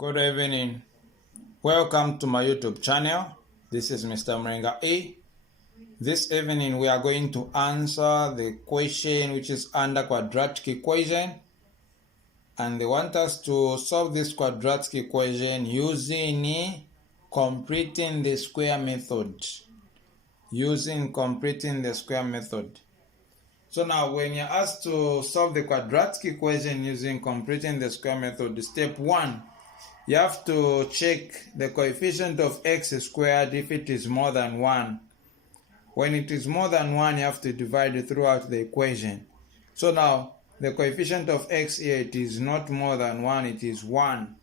Good evening. Welcome to my YouTube channel. This is Mr. Mrenga A. This evening we are going to answer the question which is under quadratic equation, and they want us to solve this quadratic equation using completing the square method. So now when you're asked to solve the quadratic equation using completing the square method, step 1, you have to check the coefficient of x squared if it is more than 1. When it is more than 1, you have to divide throughout the equation. So now, the coefficient of x here, it is not more than 1, it is 1.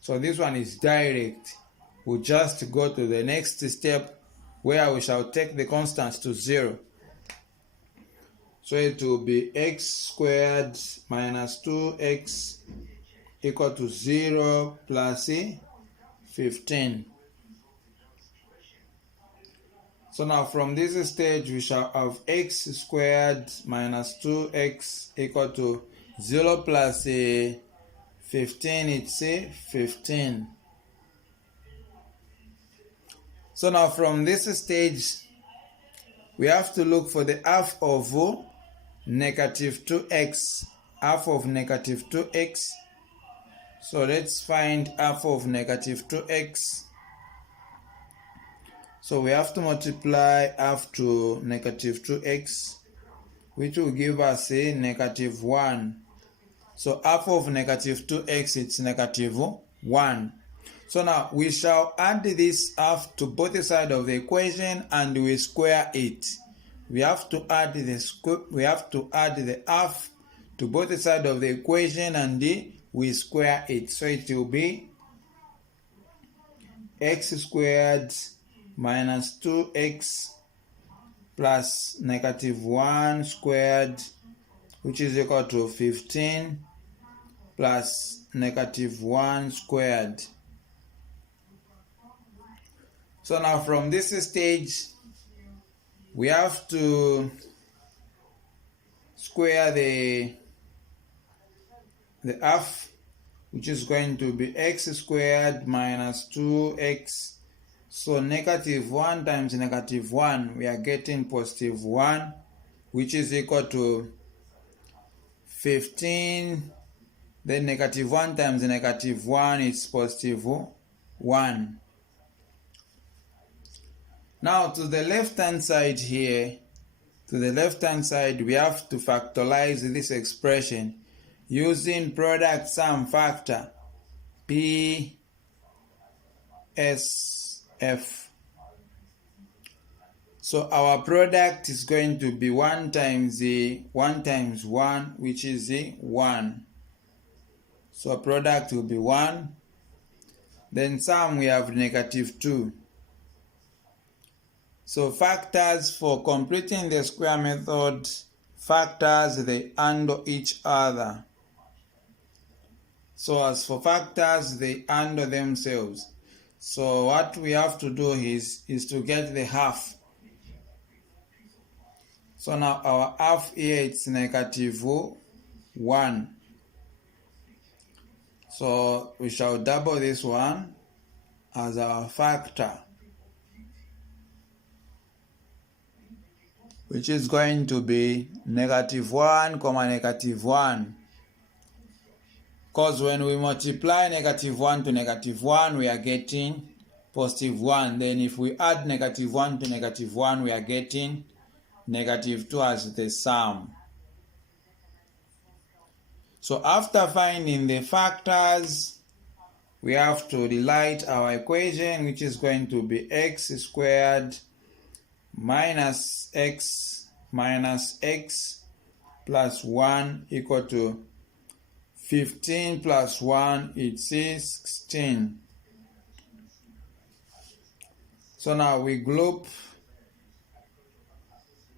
So this one is direct. We'll just go to the next step where we shall take the constants to 0. So it will be x squared minus 2x equal to 0 plus 15. So now from this stage we shall have x squared minus 2x equal to 0 plus 15, it's 15. So now from this stage we have to look for the half of negative 2x, half of negative 2x. So let's find half of negative 2x. So we have to multiply half to negative 2x, which will give us a negative 1. So half of negative 2x, it's negative 1. So now we shall add this half to both sides of the equation and we square it. We have to add the half to both sides of the equation and we square it. So it will be x squared minus 2x plus negative 1 squared, which is equal to 15 plus negative 1 squared. So now from this stage, we have to square the half, which is going to be x squared minus 2x. So negative 1 times negative 1, we are getting positive 1, which is equal to 15. Then negative 1 times negative 1 is positive 1. Now to the left hand side here, we have to factorize this expression using product sum factor PSF. So our product is going to be 1 times 1, which is 1. So product will be 1. Then sum we have negative 2. So factors for completing the square method, factors they handle each other. So as for factors, they handle themselves. So what we have to do is to get the half. So now our half here, it's negative 1. So we shall double this one as our factor, which is going to be negative 1, negative 1. Because when we multiply negative 1 to negative 1, we are getting positive 1. Then if we add negative 1 to negative 1, we are getting negative 2 as the sum. So after finding the factors, we have to rewrite our equation, which is going to be x squared minus x plus 1 equal to 15 plus 1, it's 16. So now we group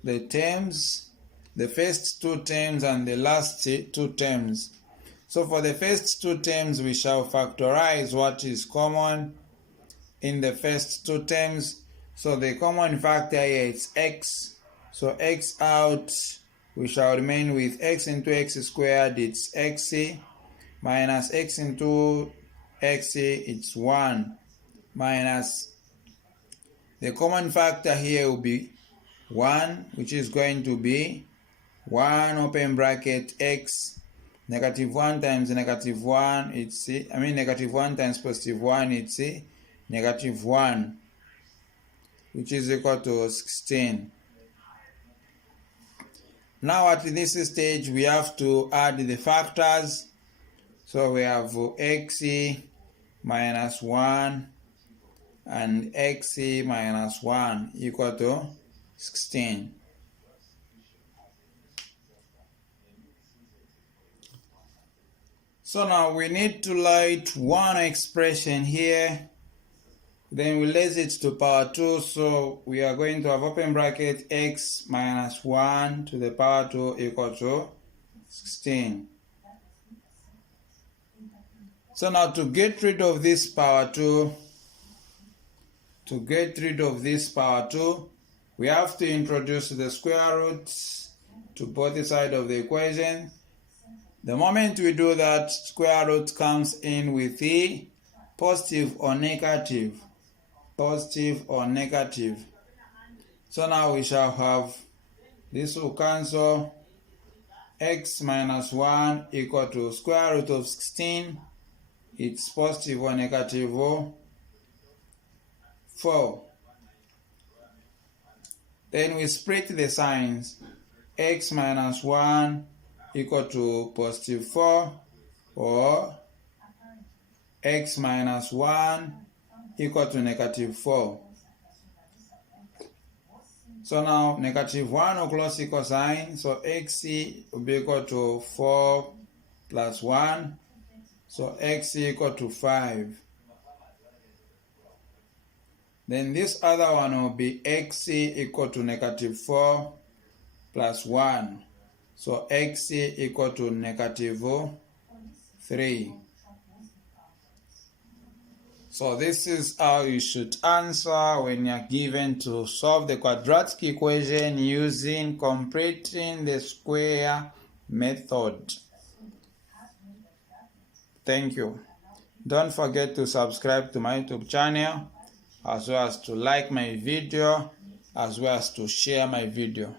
the terms, the first 2 terms and the last 2 terms. So for the first 2 terms, we shall factorize what is common in the first 2 terms. So the common factor here is x. So x out, we shall remain with x into x squared, it's x minus x into x it's 1 minus the common factor here will be 1, which is going to be 1 open bracket x negative 1 times negative 1, it's negative 1 times positive 1, it's negative 1, which is equal to 16. Now at this stage we have to add the factors. So we have x minus 1 and x minus 1 equal to 16. So now we need to write one expression here, then we raise it to power 2, so we are going to have open bracket x minus 1 to the power 2 equal to 16. So now to get rid of this power 2, we have to introduce the square roots to both sides of the equation. The moment we do that, square root comes in with the positive or negative. So now we shall have, this will cancel, x minus 1 equal to square root of 16. It's positive or negative 4. Then we split the signs. X minus 1 equal to positive 4, or x minus 1 equal to negative 4. So now negative 1 will close equal sign, so x will be equal to 4 plus 1, so x equal to 5. Then this other one will be x equal to negative 4 plus 1. So x equal to negative 3. So this is how you should answer when you are given to solve the quadratic equation using completing the square method. Thank you. Don't forget to subscribe to my YouTube channel, as well as to like my video, as well as to share my video.